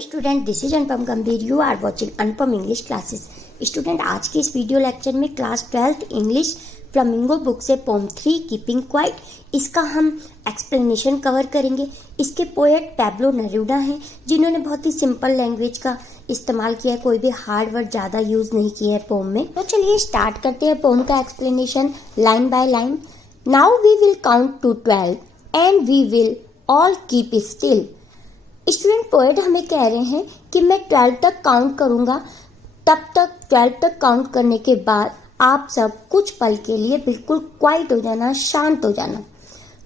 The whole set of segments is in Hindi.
Student, this is Anupam Gambhir. You are watching Anupam English classes. Student, आज के इस वीडियो लेक्चर में class 12th English Flamingo book से पोम 3 कीपिंग क्वाइट, इसका हम एक्सप्लेनेशन कवर करेंगे। इसके पोएट पैब्लो नेरूदा हैं, जिन्होंने बहुत ही सिंपल लैंग्वेज का इस्तेमाल किया है, कोई भी हार्ड वर्ड ज़्यादा यूज़ नहीं किया है पोम में। तो चलिए स्टार्ट करते हैं पोम का explanation line by line. Now we will count to 12 and we will all keep still. Student, poet हमें कह रहे हैं कि मैं 12 तक काउंट करूंगा, तब तक 12 तक काउंट करने के बाद आप सब कुछ पल के लिए बिल्कुल क्वाइट हो जाना, शांत हो जाना।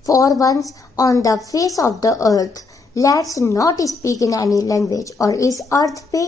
For once on the face of the earth let's not speak in any language. और इस अर्थ पे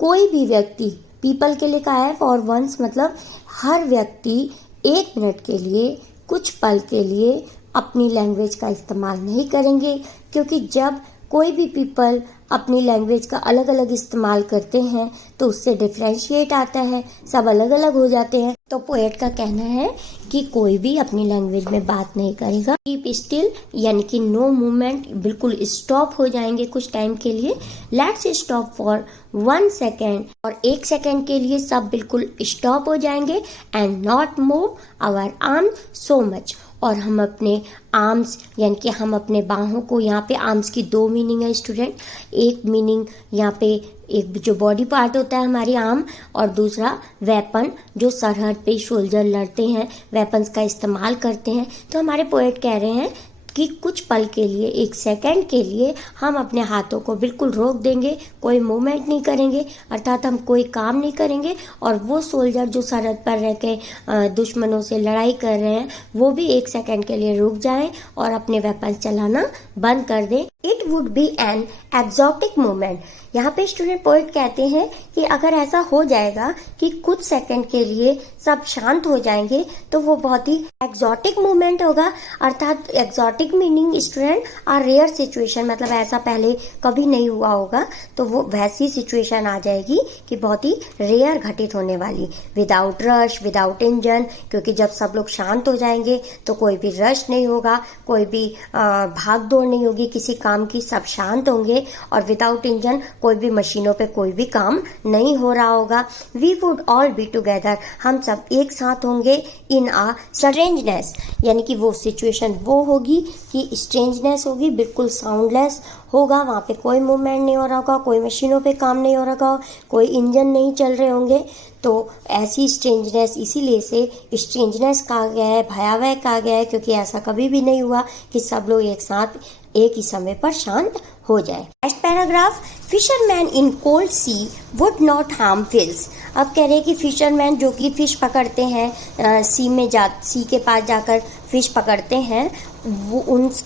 कोई भी व्यक्ति, पीपल के लिए कहा है, फॉर वंस मतलब हर व्यक्ति 1 मिनट के लिए, कुछ पल के लिए अपनी लैंग्वेज का इस्तेमाल नहीं करेंगे, क्योंकि जब कोई भी पीपल अपनी लैंग्वेज का अलग अलग इस्तेमाल करते हैं तो उससे डिफरेंशिएट आता है, सब अलग अलग हो जाते हैं। तो पोएट का कहना है कि कोई भी अपनी लैंग्वेज में बात नहीं करेगा। कीप स्टिल यानी कि नो मूवमेंट, बिल्कुल स्टॉप हो जाएंगे कुछ टाइम के लिए। लेट्स स्टॉप फॉर 1 सेकेंड, और 1 सेकेंड के लिए सब बिल्कुल स्टॉप हो जाएंगे। And not move our arm so much, और हम अपने आर्म्स यानी कि हम अपने बाहों को, यहाँ पे आर्म्स की 2 मीनिंग है स्टूडेंट। एक मीनिंग यहाँ पे एक जो बॉडी पार्ट होता है हमारी आर्म, और दूसरा वेपन, जो सरहद पे सोल्जर लड़ते हैं, वेपन्स का इस्तेमाल करते हैं। तो हमारे पोएट कह रहे हैं कि कुछ पल के लिए, 1 सेकेंड के लिए हम अपने हाथों को बिल्कुल रोक देंगे, कोई मूवमेंट नहीं करेंगे, अर्थात हम कोई काम नहीं करेंगे। और वो सोल्जर जो सरहद पर रह के दुश्मनों से लड़ाई कर रहे हैं, वो भी 1 सेकेंड के लिए रुक जाएं और अपने वेपन चलाना बंद कर दें। It would be an exotic moment. यहाँ पे स्टूडेंट पोएट कहते हैं कि अगर ऐसा हो जाएगा कि कुछ सेकंड के लिए सब शांत हो जाएंगे, तो वो बहुत ही एक्सोटिक मोमेंट होगा। अर्थात exotic meaning student are rare situation, मतलब ऐसा पहले कभी नहीं हुआ होगा, तो वो वैसी सिचुएशन आ जाएगी कि बहुत ही रेयर घटित होने वाली। विदाउट रश, विदाउट इंजन, क्योंकि जब सब लोग शांत हो जाएंगे तो कोई भी रश नहीं होगा, कोई भी भाग दौड़ नहीं होगी किसी काम की, सब शांत होंगे। और विदाउट इंजन, कोई भी मशीनों पे कोई भी काम नहीं हो रहा होगा। We would all be together, हम सब एक साथ होंगे। इन आ स्ट्रेंजनेस, यानी कि वो सिचुएशन वो होगी कि स्ट्रेंजनेस होगी, बिल्कुल साउंडलेस होगा, वहाँ पे कोई मूवमेंट नहीं हो रहा होगा, कोई मशीनों पे काम नहीं हो रहा होगा, कोई इंजन नहीं चल रहे होंगे। तो ऐसी स्ट्रेंजनेस, इसीलिए से स्ट्रेंजनेस कहा गया है, भयावह कहा गया है, क्योंकि ऐसा कभी भी नहीं हुआ कि सब लोग एक साथ एक ही समय पर शांत हो जाए। Next paragraph, fisherman in cold sea would not harm whales. अब कह रहे हैं कि फिशरमैन जो कि फिश पकड़ते हैं, सी के पास जाकर फिश पकड़ते हैं, वो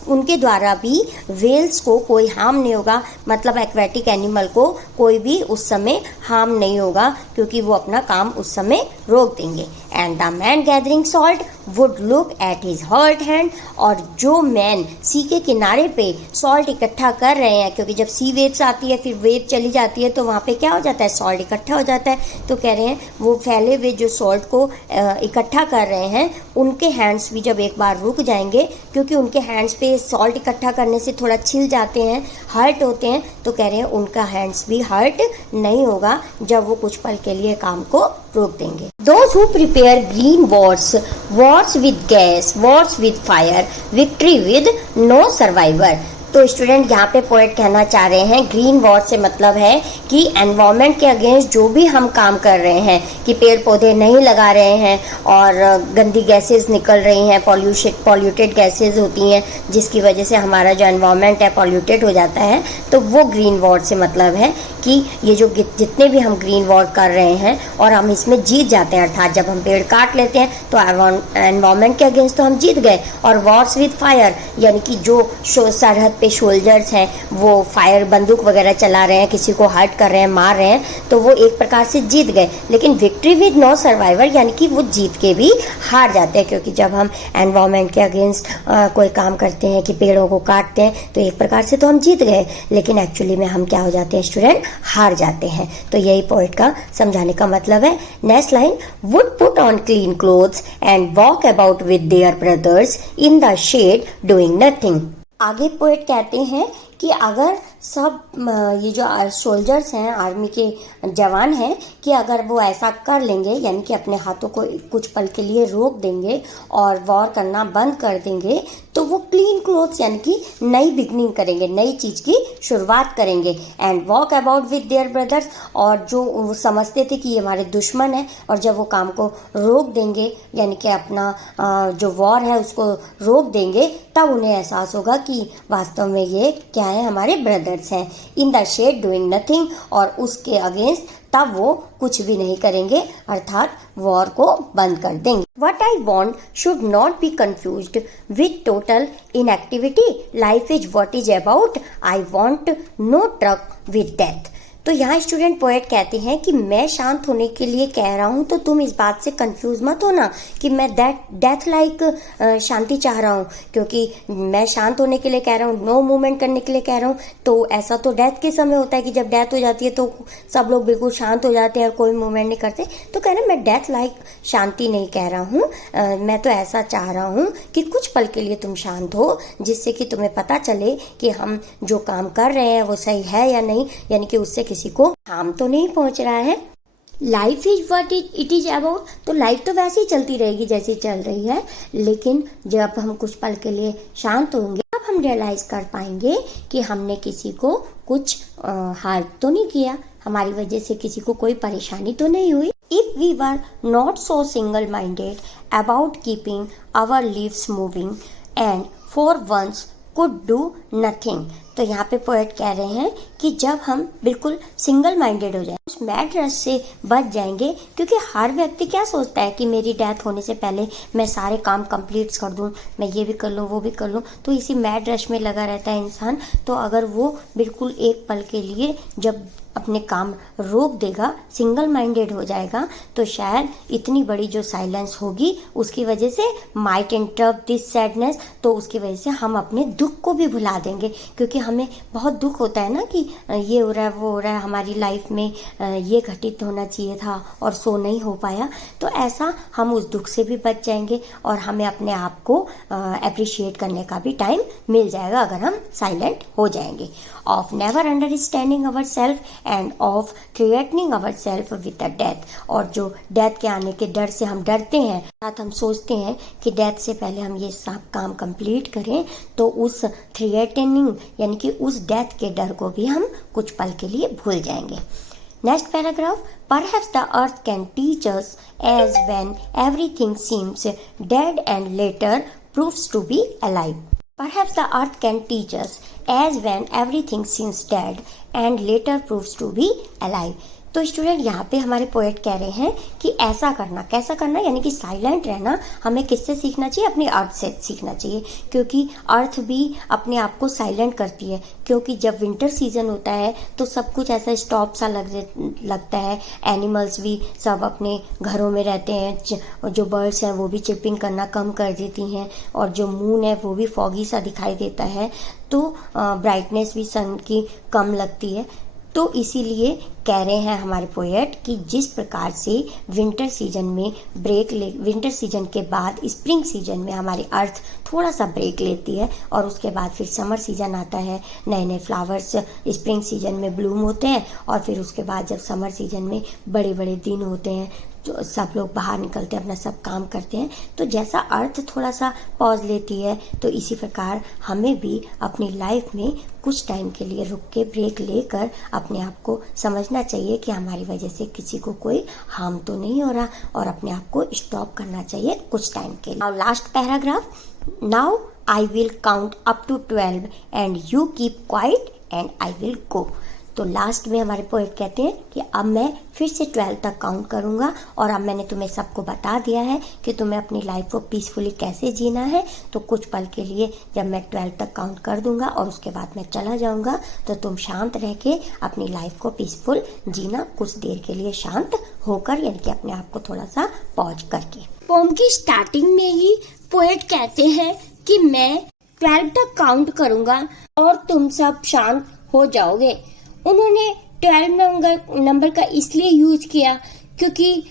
उनके द्वारा भी व्हेल्स को कोई हार्म नहीं होगा, मतलब एक्वेटिक एनिमल को कोई भी उस समय हार्म नहीं होगा, क्योंकि वो अपना काम उस समय रोक देंगे। And the man gathering salt would look at his hurt hand, और जो मैन सी के किनारे पे सॉल्ट इकट्ठा कर रहे हैं, क्योंकि जब सी वेव्स आती है, फिर वेव चली जाती है, तो वहाँ पे क्या हो जाता है, सॉल्ट इकट्ठा हो जाता है। तो कह रहे हैं वो फैले हुए जो सॉल्ट को इकट्ठा कर रहे हैं, उनके हैंड्स भी जब एक बार रुक जाएंगे, क्योंकि उनके हैंड्स पे सॉल्ट इकट्ठा करने से थोड़ा छिल जाते हैं, हर्ट होते हैं, तो कह रहे हैं उनका हैंड्स भी हर्ट नहीं होगा जब वो कुछ पल के लिए काम को रोक देंगे। Those who prepare green wars, wars with gas, wars with fire, victory with no survivor। तो स्टूडेंट, यहाँ पे पोएट कहना चाह रहे हैं ग्रीन वॉर से मतलब है कि एनवायरनमेंट के अगेंस्ट जो भी हम काम कर रहे हैं, कि पेड़ पौधे नहीं लगा रहे हैं और गंदी गैसेस निकल रही हैं, पॉल्यूटेड गैसेस होती हैं, जिसकी वजह से हमारा जो एनवायरनमेंट है पॉल्यूटेड हो जाता है, तो वो ग्रीन वॉर से मतलब है कि ये जो जितने भी हम ग्रीन वॉर कर रहे हैं और हम इसमें जीत जाते हैं, अर्थात जब हम पेड़ काट लेते हैं तो एनवायरनमेंट के अगेंस्ट तो हम जीत गए। और वॉर्स विद फायर, यानी कि जो सरहद पे सोल्जर्स हैं वो फायर बंदूक वगैरह चला रहे हैं, किसी को हर्ट कर रहे हैं, मार रहे हैं, तो वो एक प्रकार से जीत गए। लेकिन विक्ट्री विद नो सर्वाइवर, यानी कि वो जीत के भी हार जाते हैं, क्योंकि जब हम एनवायरनमेंट के अगेंस्ट कोई काम करते हैं कि पेड़ों को काटते हैं, तो एक प्रकार से तो हम जीत गए, लेकिन एक्चुअली में हम क्या हो जाते हैं स्टूडेंट, हार जाते हैं। तो यही पोएट का समझाने का मतलब है। Next line, would put on clean clothes and walk about with their brothers in the shade doing nothing. आगे पोएट कहते हैं कि अगर सब ये जो सोल्जर्स हैं, आर्मी के जवान हैं, कि अगर वो ऐसा कर लेंगे, यानी कि अपने हाथों को कुछ पल के लिए रोक देंगे और वॉर करना बंद कर देंगे, तो वो क्लीन क्लोथ्स यानी कि नई बिगनिंग करेंगे, नई चीज़ की शुरुआत करेंगे। And walk about with their brothers, और जो वो समझते थे कि ये हमारे दुश्मन है, और जब वो काम को रोक देंगे, यानी कि अपना जो वॉर है उसको रोक देंगे, तब उन्हें एहसास होगा कि वास्तव में ये क्या है, हमारे ब्रदर्स हैं। In the shade doing nothing, और उसके अगेंस्ट तब वो कुछ भी नहीं करेंगे, अर्थात वॉर को बंद कर देंगे। What I want should not be confused with total inactivity. Life is what is about. I want no truck with death. तो यहाँ स्टूडेंट पोएट कहते हैं कि मैं शांत होने के लिए कह रहा हूँ, तो तुम इस बात से कंफ्यूज मत होना कि मैं डेथ लाइक शांति चाह रहा हूँ, क्योंकि मैं शांत होने के लिए कह रहा हूँ, नो मूवमेंट करने के लिए कह रहा हूँ। तो ऐसा तो डेथ के समय होता है कि जब डेथ हो जाती है तो सब लोग बिल्कुल शांत हो जाते हैं और कोई मूवमेंट नहीं करते। तो कह रहे मैं डेथ लाइक शांति नहीं कह रहा हूँ, मैं तो ऐसा चाह रहा हूँ कि कुछ पल के लिए तुम शांत हो, जिससे कि तुम्हें पता चले कि हम जो काम कर रहे हैं वो सही है या नहीं, यानी कि उससे किसी को हार्म तो नहीं पहुंच रहा है। Life is what it is about, तो लाइफ तो वैसे ही चलती रहेगी जैसे चल रही है, लेकिन जब हम कुछ पल के लिए शांत होंगे तब हम रियलाइज कर पाएंगे कि हमने किसी को कुछ हार्म तो नहीं किया, हमारी वजह से किसी को कोई परेशानी तो नहीं हुई। If we were not so single minded about keeping our lives moving and for once could do nothing, तो यहाँ पे पोएट कह रहे हैं कि जब हम बिल्कुल सिंगल माइंडेड हो जाए, उस मैड रश से बच जाएंगे, क्योंकि हर व्यक्ति क्या सोचता है कि मेरी डेथ होने से पहले मैं सारे काम कंप्लीट कर दूं, मैं ये भी कर लूं वो भी कर लूं, तो इसी मैड रश में लगा रहता है इंसान। तो अगर वो बिल्कुल एक पल के लिए जब अपने काम रोक देगा, सिंगल माइंडेड हो जाएगा, तो शायद इतनी बड़ी जो साइलेंस होगी उसकी वजह से माइट इंटरप्ट दिस सैडनेस, तो उसकी वजह से हम अपने दुख को भी भुला देंगे, क्योंकि हमें बहुत दुख होता है ना कि ये हो रहा है वो हो रहा है, हमारी लाइफ में ये घटित होना चाहिए था और सो नहीं हो पाया। तो ऐसा हम उस दुख से भी बच जाएंगे और हमें अपने आप को अप्रिशिएट करने का भी टाइम मिल जाएगा अगर हम साइलेंट हो जाएंगे। Of never understanding our self end of threatening our self with the death, और जो डेथ के आने के डर से हम डरते हैं, साथ हम सोचते हैं कि डेथ से पहले हम ये सब काम कंप्लीट करें, तो उस थ्रेटनिंग यानी कि उस डेथ के डर को भी हम कुछ पल के लिए भूल जाएंगे। Next paragraph, perhaps the earth can teach us as when everything seems dead and later proves to be alive. Perhaps the earth can teach us as when everything seems dead and later proves to be alive. तो स्टूडेंट यहाँ पे हमारे पोएट कह रहे हैं कि ऐसा करना, कैसा करना, यानी कि साइलेंट रहना हमें किससे सीखना चाहिए, अपनी अर्थ से सीखना चाहिए, क्योंकि अर्थ भी अपने आप को साइलेंट करती है। क्योंकि जब विंटर सीजन होता है तो सब कुछ ऐसा स्टॉप सा लगता है, एनिमल्स भी सब अपने घरों में रहते हैं, जो बर्ड्स हैं वो भी चिपिंग करना कम कर देती हैं, और जो मून है वो भी फॉगी सा दिखाई देता है, तो ब्राइटनेस भी सन की कम लगती है। तो इसीलिए कह रहे हैं हमारे पोएट कि जिस प्रकार से विंटर सीजन के बाद स्प्रिंग सीजन में हमारी अर्थ थोड़ा सा ब्रेक लेती है, और उसके बाद फिर समर सीजन आता है, नए नए फ्लावर्स स्प्रिंग सीजन में ब्लूम होते हैं, और फिर उसके बाद जब समर सीजन में बड़े बड़े दिन होते हैं तो सब लोग बाहर निकलते हैं, अपना सब काम करते हैं। तो जैसा अर्थ थोड़ा सा पॉज लेती है, तो इसी प्रकार हमें भी अपनी लाइफ में कुछ टाइम के लिए रुक के ब्रेक लेकर अपने आप को समझना चाहिए कि हमारी वजह से किसी को कोई हार्म तो नहीं हो रहा, और अपने आप को स्टॉप करना चाहिए कुछ टाइम के लिए। Now last paragraph, now I will count up to 12 and you keep quiet and I will go. तो लास्ट में हमारे पोएट कहते हैं कि अब मैं फिर से 12 तक काउंट करूंगा, और अब मैंने तुम्हें सबको बता दिया है कि तुम्हें अपनी लाइफ को पीसफुली कैसे जीना है। तो कुछ पल के लिए जब मैं 12 तक काउंट कर दूंगा और उसके बाद मैं चला जाऊंगा, तो तुम शांत रह के अपनी लाइफ को पीसफुल जीना, कुछ देर के लिए शांत होकर, यानी कि अपने आप को थोड़ा सा पॉज करके। पोम की स्टार्टिंग में ही पोएट कहते हैं कि मैं 12 तक काउंट करूंगा और तुम सब शांत हो जाओगे। उन्होंने 12 नंबर का इसलिए यूज किया क्योंकि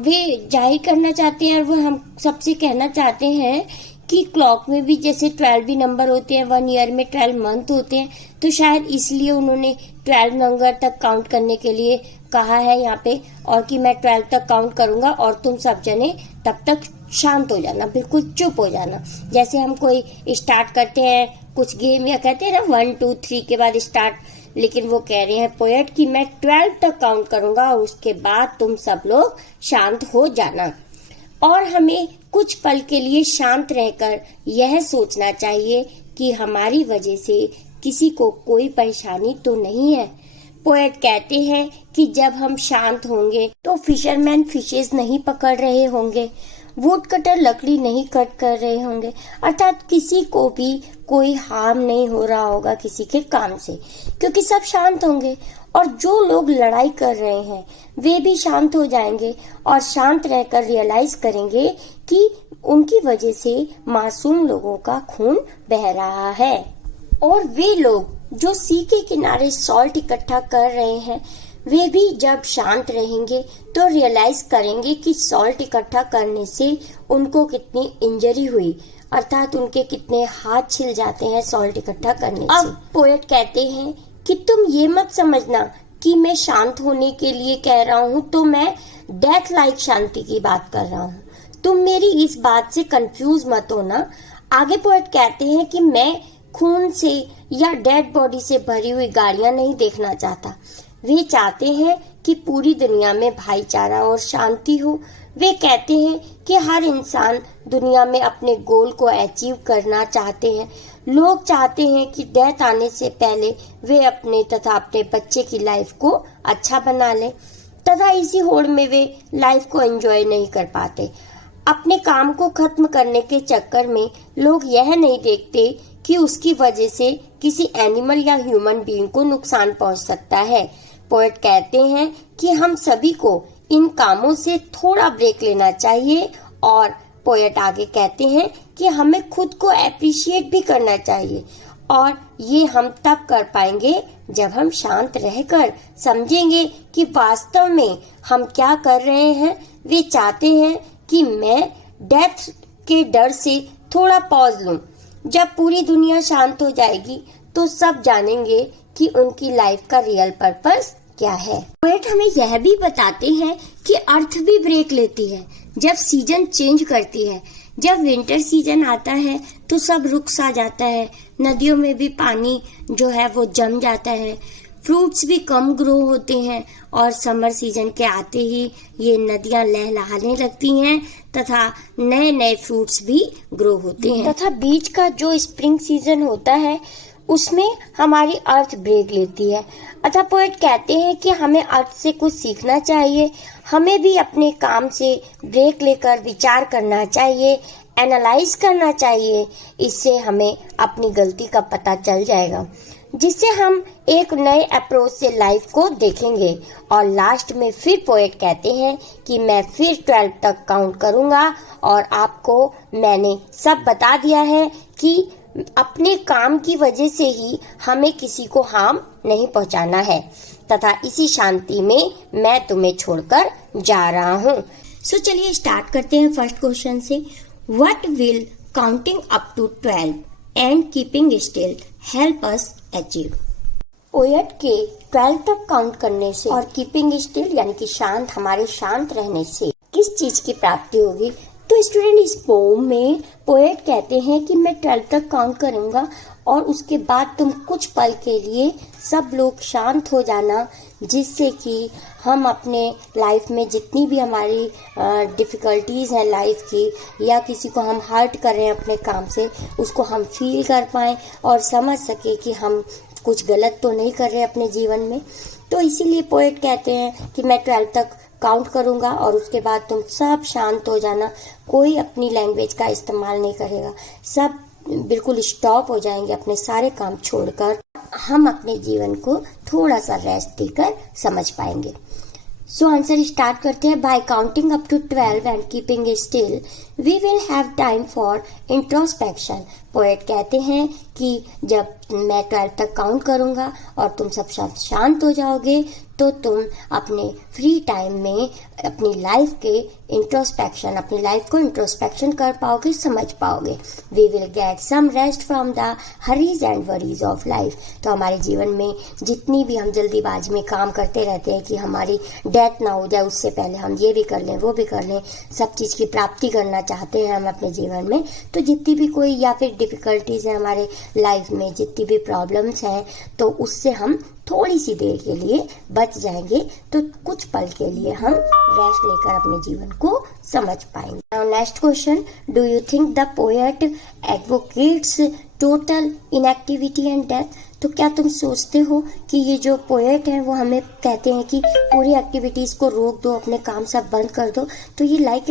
वे जाहिर करना चाहते हैं और वो हम सबसे कहना चाहते हैं कि क्लॉक में भी जैसे 12 ही नंबर होते हैं, 1 ईयर में 12 मंथ होते हैं, तो शायद इसलिए उन्होंने 12 नंबर तक काउंट करने के लिए कहा है यहाँ पे, और कि मैं 12 तक काउंट करूंगा और तुम सब जने तब तक शांत हो जाना, बिल्कुल चुप हो जाना। जैसे हम कोई स्टार्ट करते हैं कुछ गेम या कहते हैं ना 1 2 3 के बाद स्टार्ट, लेकिन वो कह रहे हैं पोएट कि मैं 12 तक काउंट करूंगा और उसके बाद तुम सब लोग शांत हो जाना। और हमें कुछ पल के लिए शांत रहकर यह सोचना चाहिए कि हमारी वजह से किसी को कोई परेशानी तो नहीं है। पोएट कहते हैं कि जब हम शांत होंगे तो फिशरमैन फिशेस नहीं पकड़ रहे होंगे, वुड कटर लकड़ी नहीं कट कर रहे होंगे, अर्थात किसी को भी कोई हार्म नहीं हो रहा होगा किसी के काम से, क्योंकि सब शांत होंगे। और जो लोग लड़ाई कर रहे हैं वे भी शांत हो जाएंगे और शांत रहकर रियलाइज करेंगे कि उनकी वजह से मासूम लोगों का खून बह रहा है। और वे लोग जो सी के किनारे सॉल्ट इकट्ठा कर रहे हैं वे भी जब शांत रहेंगे तो रियलाइज करेंगे कि सॉल्ट इकट्ठा करने से उनको कितनी इंजरी हुई, अर्थात उनके कितने हाथ छिल जाते हैं सॉल्ट इकट्ठा करने से। अब पोएट कहते हैं कि तुम ये मत समझना कि मैं शांत होने के लिए कह रहा हूँ तो मैं डेथ लाइक शांति की बात कर रहा हूँ, तुम मेरी इस बात से कंफ्यूज मत होना। आगे पोएट कहते हैं कि मैं खून से या डेड बॉडी से भरी हुई गाड़ियां नहीं देखना चाहता, वे चाहते हैं कि पूरी दुनिया में भाईचारा और शांति हो। वे कहते हैं कि हर इंसान दुनिया में अपने गोल को अचीव करना चाहते हैं। लोग चाहते हैं कि डेथ आने से पहले वे अपने तथा अपने बच्चे की लाइफ को अच्छा बना लें, तथा इसी होड़ में वे लाइफ को एंजॉय नहीं कर पाते। अपने काम को खत्म करने के चक्कर में लोग यह नहीं देखते कि उसकी वजह से किसी एनिमल या ह्यूमन बीइंग को नुकसान पहुंच सकता है। पोएट कहते हैं कि हम सभी को इन कामों से थोड़ा ब्रेक लेना चाहिए। और पोएट आगे कहते हैं कि हमें खुद को अप्रिशिएट भी करना चाहिए, और ये हम तब कर पाएंगे जब हम शांत रहकर समझेंगे कि वास्तव में हम क्या कर रहे हैं। वे चाहते हैं कि मैं डेथ के डर से थोड़ा पॉज लूं। जब पूरी दुनिया शांत हो जाएगी तो सब जानेंगे कि उनकी लाइफ का रियल पर्पस क्या है। पोएट हमें यह भी बताते हैं कि अर्थ भी ब्रेक लेती है जब सीजन चेंज करती है। जब विंटर सीजन आता है तो सब रुक सा जाता है, नदियों में भी पानी जो है वो जम जाता है, फ्रूट्स भी कम ग्रो होते हैं, और समर सीजन के आते ही ये नदियां लहलहाने लगती हैं तथा नए नए फ्रूट्स भी ग्रो होते हैं। तथा बीच का जो स्प्रिंग सीजन होता है उसमें हमारी अर्थ ब्रेक लेती है। अतः पोएट कहते हैं कि हमें अर्थ से कुछ सीखना चाहिए, हमें भी अपने काम से ब्रेक लेकर विचार करना चाहिए, एनालाइज करना चाहिए। इससे हमें अपनी गलती का पता चल जाएगा, जिससे हम एक नए अप्रोच से लाइफ को देखेंगे। और लास्ट में फिर पोएट कहते हैं कि मैं फिर 12 तक काउंट करूंगा और आपको मैंने सब बता दिया है कि अपने काम की वजह से ही हमें किसी को हार्म नहीं पहुंचाना है, तथा इसी शांति में मैं तुम्हें छोड़कर जा रहा हूँ। सो चलिए स्टार्ट करते हैं फर्स्ट क्वेश्चन से। What will counting up to 12 and keeping still help us achieve? Poet के 12 तक काउंट करने से और कीपिंग स्टिल यानी कि शांत, हमारे शांत रहने से किस चीज की प्राप्ति होगी? तो स्टूडेंट, इस पोम में पोएट कहते हैं कि मैं 12 तक काउंट करूंगा और उसके बाद तुम कुछ पल के लिए सब लोग शांत हो जाना, जिससे कि हम अपने लाइफ में जितनी भी हमारी डिफ़िकल्टीज़ हैं लाइफ की, या किसी को हम हर्ट कर रहे हैं अपने काम से, उसको हम फील कर पाएँ और समझ सके कि हम कुछ गलत तो नहीं कर रहे अपने जीवन में। तो इसीलिए पोएट कहते हैं कि मैं 12 तक काउंट करूंगा और उसके बाद तुम सब शांत हो जाना। कोई अपनी लैंग्वेज का इस्तेमाल नहीं करेगा, सब बिल्कुल स्टॉप हो जाएंगे अपने सारे काम छोड़कर। हम अपने जीवन को थोड़ा सा रेस्ट देकर समझ पाएंगे। सो आंसर स्टार्ट करते हैं। By counting up to 12 and keeping still we will have time for introspection. Poet कहते हैं कि जब मैं 12 तक काउंट करूंगा और तुम सब शांत हो जाओगे तो तुम अपने फ्री टाइम में अपनी लाइफ के इंट्रोस्पेक्शन, अपनी लाइफ को इंट्रोस्पेक्शन कर पाओगे, समझ पाओगे। We will get some rest from the hurries and worries of life. तो हमारे जीवन में जितनी भी हम जल्दीबाजी में काम करते रहते हैं कि हमारी डेथ ना हो जाए उससे पहले हम ये भी कर लें वो भी कर लें, सब चीज़ की प्राप्ति करना चाहते हैं हम अपने जीवन में, तो जितनी भी कोई या फिर डिफ़िकल्टीज हैं हमारे लाइफ में, जितनी भी प्रॉब्लम्स हैं, तो उससे हम थोड़ी सी देर के लिए बच जाएंगे, तो कुछ पल के लिए हम रेस्ट लेकर अपने जीवन को समझ पाएंगे। Now next question, do you think the poet advocates total inactivity and death? तो क्या तुम सोचते हो कि ये जो पोएट हैं वो हमें कहते हैं कि पूरी एक्टिविटीज को रोक दो, अपने काम सब बंद कर दो, तो ये लाइक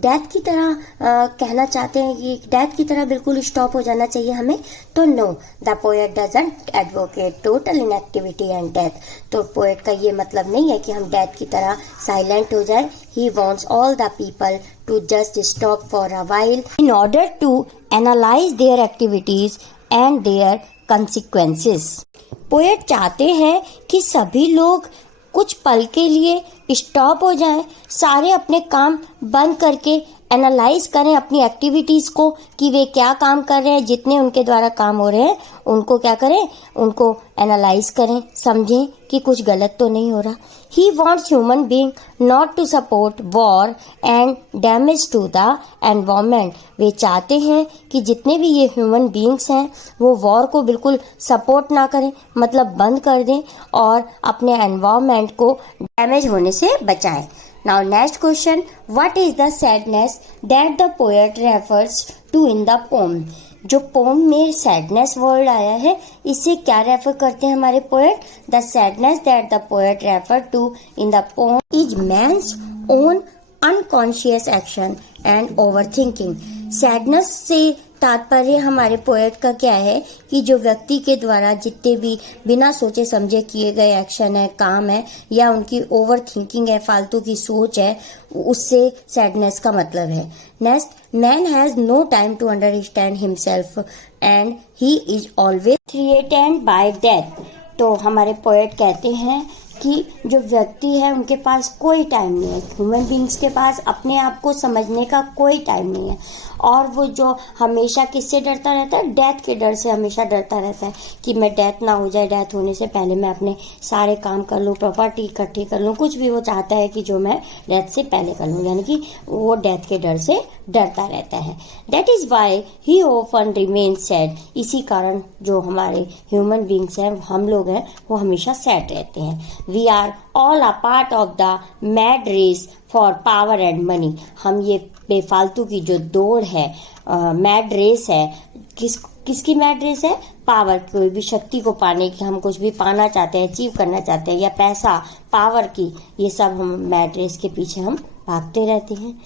डेथ की तरह कहना चाहते हैं कि डेथ की तरह बिल्कुल स्टॉप हो जाना चाहिए हमें? तो no, the poet doesn't advocate total inactivity and death. तो पोएट का ये मतलब नहीं है कि हम डेथ की तरह साइलेंट हो जाए। He wants all the people to just stop for a while in order to analyze their activities and their consequences. Poet चाहते हैं कि सभी लोग कुछ पल के लिए स्टॉप हो जाएं, सारे अपने काम बंद करके एनालाइज करें अपनी एक्टिविटीज़ को कि वे क्या काम कर रहे हैं, जितने उनके द्वारा काम हो रहे हैं उनको क्या करें, उनको एनालाइज करें, समझें कि कुछ गलत तो नहीं हो रहा। He wants human being not to support war and damage to the environment. वे चाहते हैं कि जितने भी ये ह्यूमन बीइंग्स हैं वो वॉर को बिल्कुल सपोर्ट ना करें, मतलब बंद कर दें और अपने एनवायरनमेंट को डैमेज होने से बचाएं। Now next question, what is the sadness that the poet refers to in the poem? जो पोम में सैडनेस वर्ड आया है इसे क्या रेफर करते हैं हमारे poet? The sadness that the poet refer to in the poem is man's own unconscious action and overthinking. Sadness से तात्पर्य हमारे पोएट का क्या है कि जो व्यक्ति के द्वारा जितने भी बिना सोचे समझे किए गए एक्शन है, काम है, या उनकी ओवर थिंकिंग है, फालतू की सोच है, उससे सैडनेस का मतलब है। Next, man has no time to understand himself and he is always threatened by death. तो हमारे पोएट कहते हैं कि जो व्यक्ति है उनके पास कोई टाइम नहीं है, ह्यूमन बींग्स के पास अपने आप को समझने का कोई टाइम नहीं है, और वो जो हमेशा किससे डरता रहता है? डेथ के डर से हमेशा डरता रहता है कि मैं डेथ ना हो जाए, डेथ होने से पहले मैं अपने सारे काम कर लूँ, प्रॉपर्टी इकट्ठी कर लूँ, कुछ भी वो चाहता है कि जो मैं डेथ से पहले कर लूँ, यानी कि वो डेथ के डर से डरता रहता है। That is why he often remains sad. इसी कारण जो हमारे ह्यूमन बींग्स हैं, हम लोग हैं, वो हमेशा सैड रहते हैं। We are all a part of the mad race for power and money. हम ये बेफालतू की जो दौड़ है, मैड रेस है, किसकी मैड रेस है? पावर, कोई भी शक्ति को पाने की, हम कुछ भी पाना चाहते हैं, अचीव करना चाहते हैं, या पैसा, पावर की, ये सब हम मैड रेस के पीछे हम भागते रहते हैं।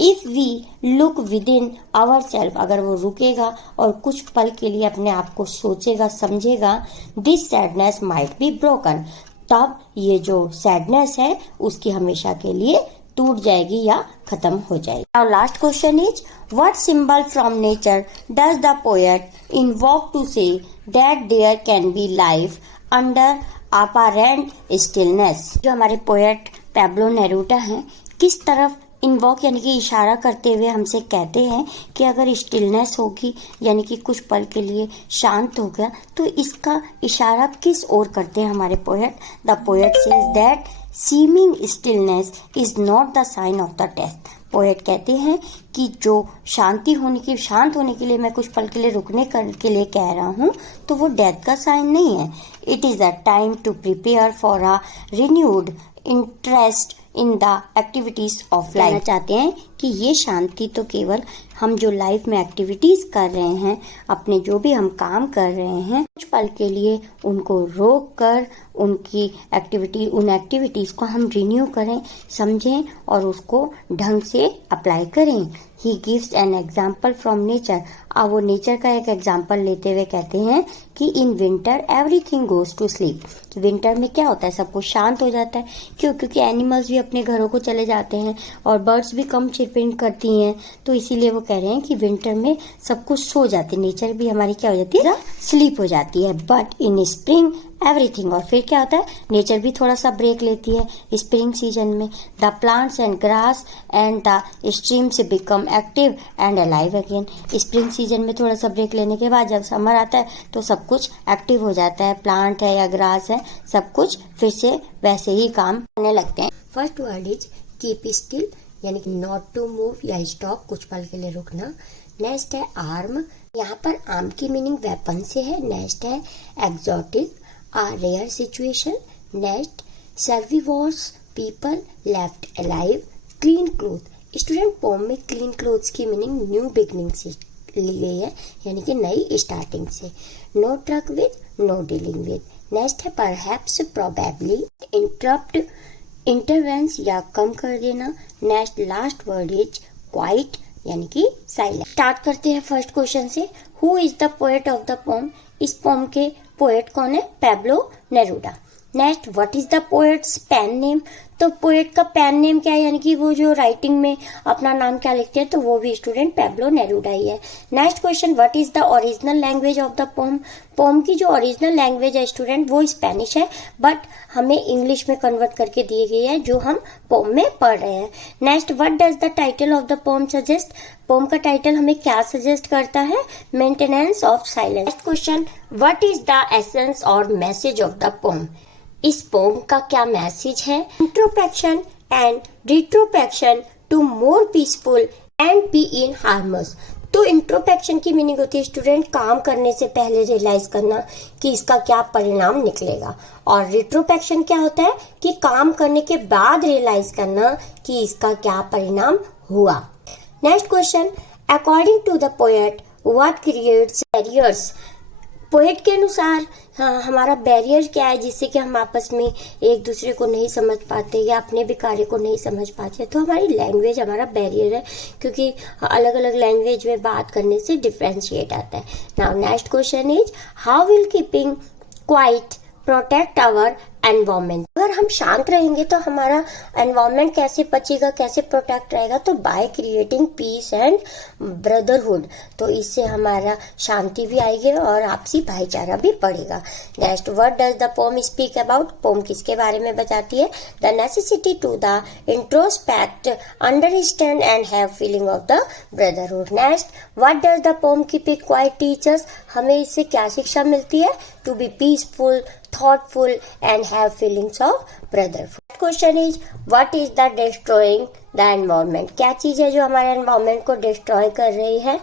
If we look within our self, अगर वो रुकेगा और कुछ पल के लिए अपने आप को सोचेगा, समझेगा, this sadness might be broken, तब ये जो सैडनेस है उसकी हमेशा के लिए टूट जाएगी या खत्म हो जाएगी। Now last question is, what symbol from nature does the poet invoke to say that there can be life under apparent stillness? जो हमारे पोएट पैब्लो नेरूदा हैं, किस तरफ इन्वॉक यानी कि इशारा करते हुए हमसे कहते हैं कि अगर स्टिलनेस होगी यानी कि कुछ पल के लिए शांत हो गया, तो इसका इशारा किस ओर करते हैं हमारे poet? The poet says that seeming stillness is not the sign of the death. Poet कहते हैं कि जो शांत होने के लिए मैं कुछ पल के लिए रुकने के लिए कह रहा हूँ, तो वो डेथ का साइन नहीं है। It is a time to prepare for a renewed interest in the activities of life. कहना चाहते हैं कि ये शांति तो केवल हम जो लाइफ में एक्टिविटीज कर रहे हैं, अपने जो भी हम काम कर रहे हैं, कुछ पल के लिए उनको रोक कर उन एक्टिविटीज को हम रिन्यू करें, समझें और उसको ढंग से अप्लाई करें। He gives an example from nature. अब वो नेचर का एक एग्जाम्पल लेते हुए कहते हैं कि in winter everything goes to sleep. कि विंटर में क्या होता है, सब कुछ शांत हो जाता है। क्यों? क्योंकि एनिमल्स भी अपने घरों को चले जाते हैं और बर्ड्स भी कम डिपेंड करती हैं, तो इसीलिए वो कह रहे हैं कि विंटर में सब कुछ सो जाते, नेचर भी हमारी क्या हो जाती है, स्लीप हो जाती है। बट इन स्प्रिंग एवरीथिंग, और फिर क्या होता है, नेचर भी थोड़ा सा ब्रेक लेती है स्प्रिंग सीजन में। The plants and grass and the streams become active and alive again. Spring season में थोड़ा सा ब्रेक लेने के बाद जब समर आता है तो सब कुछ एक्टिव हो जाता है, प्लांट है या ग्रास है, सब कुछ फिर से वैसे ही काम करने लगते हैं। First word is keep still, यानी कि नॉट टू मूव या स्टॉप, कुछ पल के लिए रुकना। नेक्स्ट है आर्म, यहाँ पर आर्म की मीनिंग वेपन से है। नेक्स्ट है exotic, a rare situation. Next, servivores people left alive. Clean cloth. Student poem में क्लीन क्लोथ्स की मीनिंग न्यू बिगनिंग से ली गई है, यानी कि नई स्टार्टिंग से। No truck with, no dealing with. Next है परहैप्स, प्रोबेबली, इंटरप्ट, इंटरवेंस या कम कर देना। Next last word is quite, यानी कि साइलेंट। स्टार्ट करते हैं फर्स्ट क्वेश्चन से। Who is the poet of the poem? इस पोम के पोएट कौन है? Pablo Neruda. Next, what is the poet's pen name? तो पोएट का पेन नेम क्या है, यानी कि वो जो राइटिंग में अपना नाम क्या लिखते हैं, तो वो भी स्टूडेंट पैब्लो नेरूडा ही है। Next question, what is the original language of the poem? Poem की जो ओरिजिनल लैंग्वेज है स्टूडेंट वो स्पेनिश है, बट हमें इंग्लिश में कन्वर्ट करके दी गई है जो हम पोम में पढ़ रहे हैं। Next, what does the title of the poem suggest? Poem का टाइटल हमें क्या सजेस्ट करता है? Maintenance of silence. Next question, what is the essence और मैसेज ऑफ द पोम? इस पोम का क्या मैसेज है? Introspection and retrospection to more peaceful and be in harmony. तो इंट्रोस्पेक्शन की मीनिंग होती है स्टूडेंट काम करने से पहले रियलाइज करना कि इसका क्या परिणाम निकलेगा, और रिट्रोस्पेक्शन क्या होता है कि काम करने के बाद रियलाइज करना कि इसका क्या परिणाम हुआ। Next question, according to the poet what creates barriers? Poet के अनुसार हमारा बैरियर क्या है जिससे कि हम आपस में एक दूसरे को नहीं समझ पाते या अपने भी कार्य को नहीं समझ पाते? तो हमारी लैंग्वेज हमारा बैरियर है, क्योंकि अलग अलग लैंग्वेज में बात करने से डिफ्रेंशिएट आता है। Now next question is, how will keeping quiet protect our environment? अगर हम शांत रहेंगे तो हमारा एनवायरमेंट कैसे बचेगा, कैसे प्रोटेक्ट रहेगा? तो by creating peace and brotherhood. तो इससे हमारा शांति भी आएगी और आपसी भाईचारा भी बढ़ेगा। Next, what does the poem speak about? Poem किसके बारे में बताती है? The necessity to the introspect, understand and have feeling of the brotherhood. Next, what does the poem keep it quiet teachers? हमें इससे क्या शिक्षा मिलती है? To be peaceful, thoughtful and have feelings of brotherhood. Question is, what is the destroying the environment? क्या चीज है जो हमारे एनवायरमेंट को डिस्ट्रॉय कर रही है?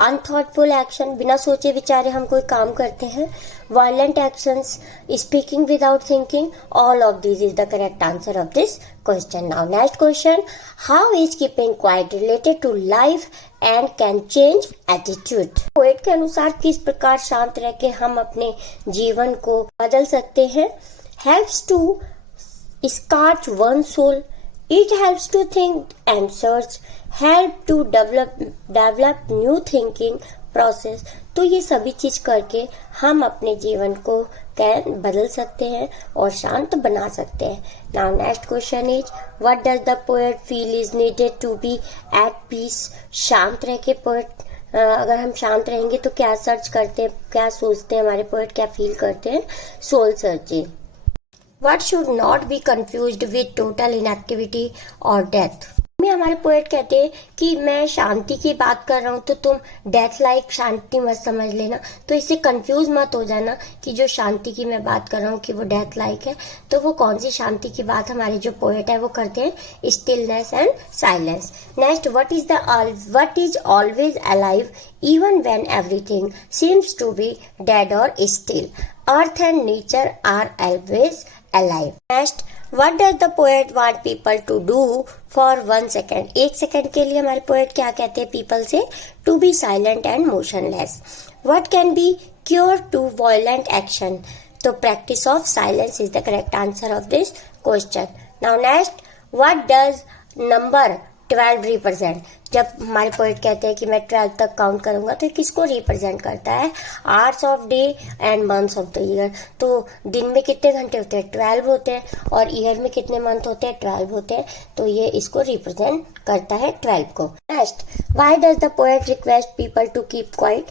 अनथॉटफुल एक्शन, बिना सोचे विचारे हम कोई काम करते हैं। Violent actions, speaking without thinking, all of this is the correct answer of this question. Now next question, how is keeping quiet related to life and can change attitude? Poet के अनुसार किस प्रकार शांत रह के हम अपने जीवन को बदल सकते हैं? Helps to search one soul, it helps to think and search, help to develop new thinking process। तो ये सभी चीज करके हम अपने जीवन को बदल सकते हैं और शांत बना सकते हैं। Now next question is, what does the poet feel is needed to be at peace? शांत रह के पोएट, अगर हम शांत रहेंगे तो क्या सर्च करते हैं, क्या सोचते हैं हमारे पोएट, क्या फील करते हैं? Soul searching. What should not be confused with total inactivity or death? में हमारे पोएट कहते हैं कि मैं शांति की बात कर रहा हूँ तो तुम डेथ लाइक शांति मत समझ लेना, तो इससे कंफ्यूज मत हो जाना कि जो शांति की मैं बात कर रहा हूँ कि वो डेथ लाइक है। तो वो कौन सी शांति की बात हमारे जो पोएट है वो करते हैं? Stillness and silence. Next, what is always alive even when everything seems to be dead और still? Earth and nature are always alive. Next, what does the poet want people to do for 1 second? 1 second के लिए हमारे पोएट क्या कहते हैं people से? To be silent and motionless. What can be cure to violent action? तो practice of silence is the correct answer of this question. Now next, what does number 12 represent? जब हमारे पोएट कहते हैं कि मैं 12 तक काउंट करूंगा, तो किसको रिप्रेजेंट करता है? Hours of day and months of the year. तो दिन में कितने घंटे होते हैं? 12 होते हैं। और ईयर में कितने मंथ होते हैं? 12 होते हैं। तो ये इसको रिप्रेजेंट करता है 12 को। Next, why does the poet request people to keep quiet?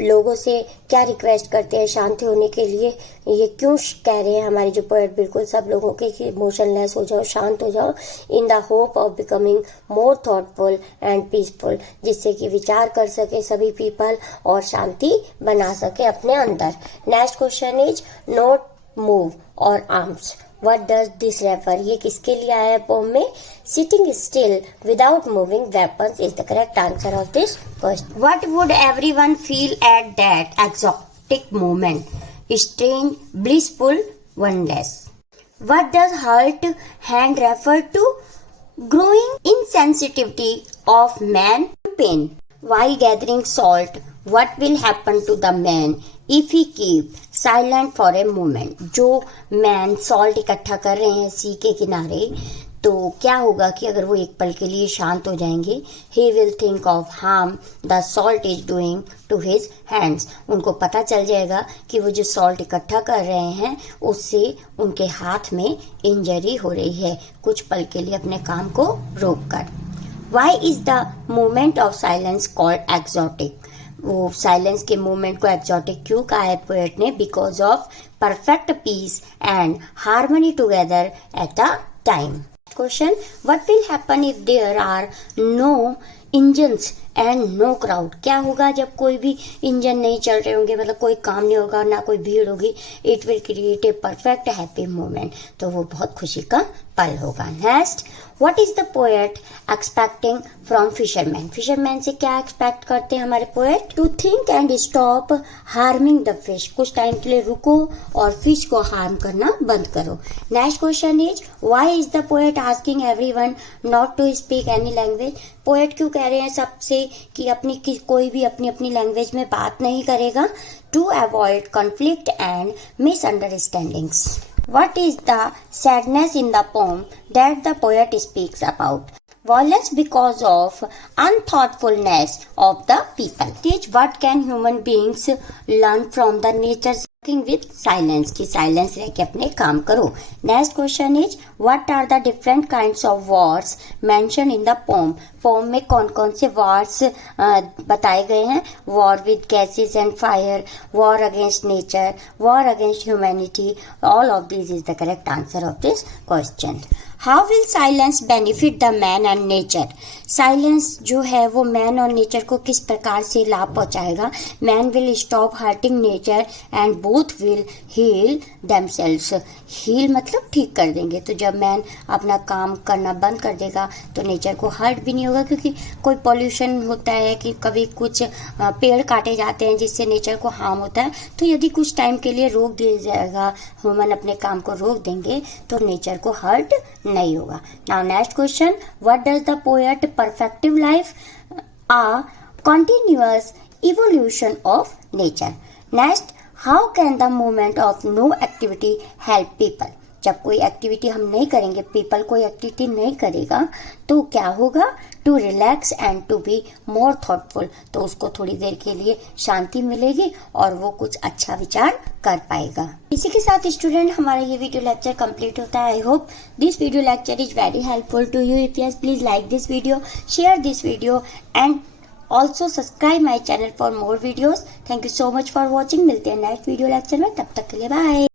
लोगों से क्या रिक्वेस्ट करते हैं शांति होने के लिए? ये क्यों कह रहे हैं हमारे जो पोएट बिल्कुल सब लोगों के कि इमोशनलेस हो जाओ, शांत हो जाओ, in the hope of becoming more thoughtful and peaceful, जिससे कि विचार कर सके सभी पीपल और शांति बना सके अपने अंदर। Next question is note move और arms, What does this refer? ये किसके लिए आया है पोम में? Sitting still without moving weapons is the correct answer of this question. What would everyone feel at that exotic moment? Strange, blissful, wondrous. What does hurt hand refer to? Growing insensitivity of man to pain. While gathering salt, what will happen to the man if he keep silent for a moment? जो मैन सॉल्ट इकट्ठा कर रहे हैं सी के किनारे, तो क्या होगा कि अगर वो एक पल के लिए शांत हो जाएंगे? he will think of harm the salt is doing to his hands. उनको पता चल जाएगा कि वो जो सॉल्ट इकट्ठा कर रहे हैं उससे उनके हाथ में इंजरी हो रही है, कुछ पल के लिए अपने काम को रोक कर। Why is the moment of silence called exotic? वो साइलेंस के मूवमेंट को एक्सोटिक क्यों कहा है पोएट ने? Because of perfect peace and harmony together at a time. Question, what will happen if there are no engines and no crowd? क्या होगा जब कोई भी इंजन नहीं चल रहे होंगे, मतलब कोई काम नहीं होगा, ना कोई भीड़ होगी? It will create a perfect happy moment, तो वो बहुत खुशी का पल होगा। Next, what is the poet expecting from fisherman? Fisherman से क्या एक्सपेक्ट करते हैं हमारे poet? To think and stop harming the fish, कुछ टाइम के लिए रुको और फिश को हार्म करना बंद करो। Next question is, why is the poet asking everyone not to speak any language? Poet क्यों कह रहे हैं सबसे कि कोई भी अपनी अपनी लैंग्वेज में बात नहीं करेगा? To avoid conflict and misunderstandings. What is the sadness in the poem that the poet speaks about? Violence because of unthoughtfulness of the people. Teach what can human beings learn from the nature with silence, कि साइलेंस रह के अपने काम करो। Next question is, what are the different kinds of wars mention in the poem? Poem में कौन कौन से वॉर्स बताए गए हैं? War with gases and fire, war against nature, war against humanity. All of this is the correct answer of this question. How will silence benefit the man and nature? Silence जो है वो मैन और नेचर को किस प्रकार से लाभ पहुंचाएगा? Man will stop hurting nature and both will heal themselves. Heal मतलब ठीक कर देंगे, तो जब मैन अपना काम करना बंद कर देगा तो नेचर को हर्ट भी नहीं होगा, क्योंकि कोई पॉल्यूशन होता है कि कभी कुछ पेड़ काटे जाते हैं जिससे नेचर को हार्म होता है। तो यदि कुछ टाइम के लिए रोक दिया जाएगा, ह्यूमन अपने काम को रोक देंगे, तो नेचर को हर्ट नहीं होगा। Now next question, what does the poet perfective life? A continuous evolution of nature. Next, how can the movement of no activity help people? जब कोई एक्टिविटी हम नहीं करेंगे, पीपल कोई एक्टिविटी नहीं करेगा, तो क्या होगा? To relax and to be more thoughtful, तो उसको थोड़ी देर के लिए शांति मिलेगी और वो कुछ अच्छा विचार कर पाएगा। इसी के साथ स्टूडेंट हमारा ये वीडियो लेक्चर कंप्लीट होता है। I hope this video lecture is very helpful to you. If yes, please like this video, share this video and also subscribe my channel for more videos. Thank you so much for watching. मिलते हैं नेक्स्ट वीडियो लेक्चर में, तब तक के लिए बाय।